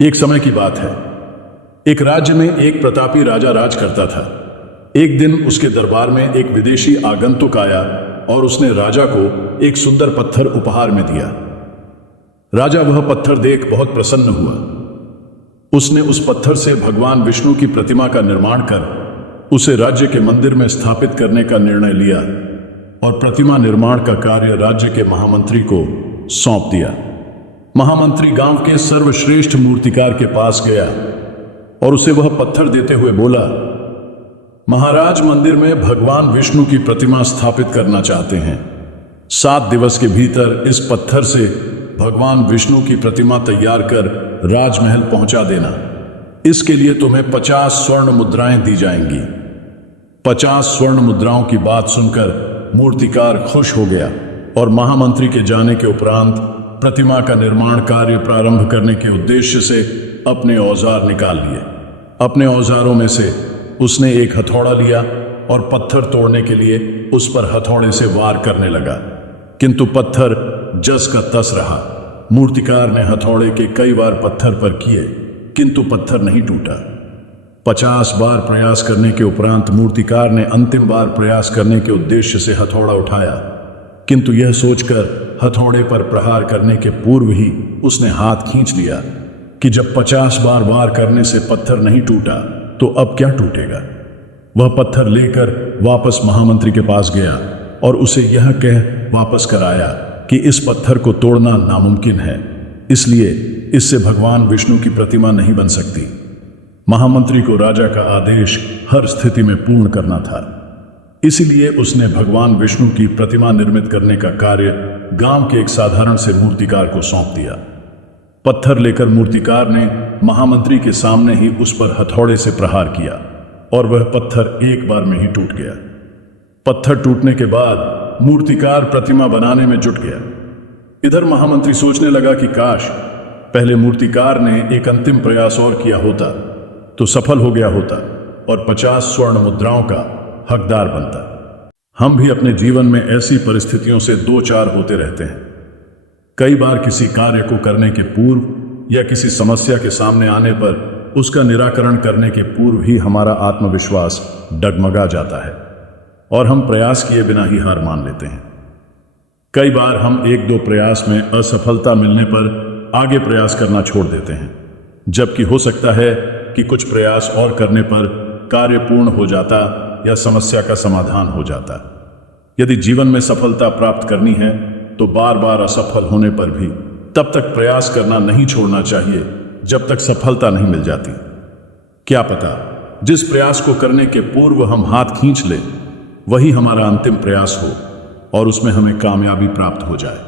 एक समय की बात है। एक राज्य में एक प्रतापी राजा राज करता था। एक दिन उसके दरबार में एक विदेशी आगंतुक आया और उसने राजा को एक सुंदर पत्थर उपहार में दिया। राजा वह पत्थर देख बहुत प्रसन्न हुआ। उसने उस पत्थर से भगवान विष्णु की प्रतिमा का निर्माण कर उसे राज्य के मंदिर में स्थापित करने का निर्णय लिया और प्रतिमा निर्माण का कार्य राज्य के महामंत्री को सौंप दिया। महामंत्री गांव के सर्वश्रेष्ठ मूर्तिकार के पास गया और उसे वह पत्थर देते हुए बोला, महाराज, मंदिर में भगवान विष्णु की प्रतिमा स्थापित करना चाहते हैं। 7 दिवस के भीतर इस पत्थर से भगवान विष्णु की प्रतिमा तैयार कर राजमहल पहुंचा देना। इसके लिए तुम्हें 50 स्वर्ण मुद्राएं दी जाएंगी। 50 स्वर्ण मुद्राओं की बात सुनकर मूर्तिकार खुश हो गया और महामंत्री के जाने के उपरांत प्रतिमा का निर्माण कार्य प्रारंभ करने के उद्देश्य से अपने औजार निकाल लिए। अपने औजारों में से उसने एक हथौड़ा लिया और पत्थर तोड़ने के लिए उस पर हथौड़े से वार करने लगा, किंतु पत्थर जस का तस रहा। मूर्तिकार ने हथौड़े के कई बार पत्थर पर किए, किंतु पत्थर नहीं टूटा। 50 बार प्रयास करने के उपरांत मूर्तिकार ने अंतिम बार प्रयास करने के उद्देश्य से हथौड़ा उठाया, किंतु यह सोचकर हथौड़े पर प्रहार करने के पूर्व ही उसने हाथ खींच लिया कि जब 50 बार वार करने से पत्थर नहीं टूटा तो अब क्या टूटेगा। वह पत्थर लेकर वापस महामंत्री के पास गया और उसे यह कह वापस कराया कि इस पत्थर को तोड़ना नामुमकिन है, इसलिए इससे भगवान विष्णु की प्रतिमा नहीं बन सकती। महामंत्री को राजा का आदेश हर स्थिति में पूर्ण करना था, इसलिए उसने भगवान विष्णु की प्रतिमा निर्मित करने का कार्य गांव के एक साधारण से मूर्तिकार को सौंप दिया। पत्थर लेकर मूर्तिकार ने महामंत्री के सामने ही उस पर हथौड़े से प्रहार किया और वह पत्थर एक बार में ही टूट गया। पत्थर टूटने के बाद मूर्तिकार प्रतिमा बनाने में जुट गया। इधर महामंत्री सोचने लगा कि काश पहले मूर्तिकार ने एक अंतिम प्रयास और किया होता तो सफल हो गया होता और 50 स्वर्ण मुद्राओं का हकदार बनता। हम भी अपने जीवन में ऐसी परिस्थितियों से दो चार होते रहते हैं। कई बार किसी कार्य को करने के पूर्व या किसी समस्या के सामने आने पर उसका निराकरण करने के पूर्व ही हमारा आत्मविश्वास डगमगा जाता है और हम प्रयास किए बिना ही हार मान लेते हैं। कई बार हम 1-2 प्रयास में असफलता मिलने पर आगे प्रयास करना छोड़ देते हैं, जबकि हो सकता है कि कुछ प्रयास और करने पर कार्य पूर्ण हो जाता या समस्या का समाधान हो जाता। यदि जीवन में सफलता प्राप्त करनी है तो बार बार असफल होने पर भी तब तक प्रयास करना नहीं छोड़ना चाहिए जब तक सफलता नहीं मिल जाती। क्या पता जिस प्रयास को करने के पूर्व हम हाथ खींच लें वही हमारा अंतिम प्रयास हो और उसमें हमें कामयाबी प्राप्त हो जाए।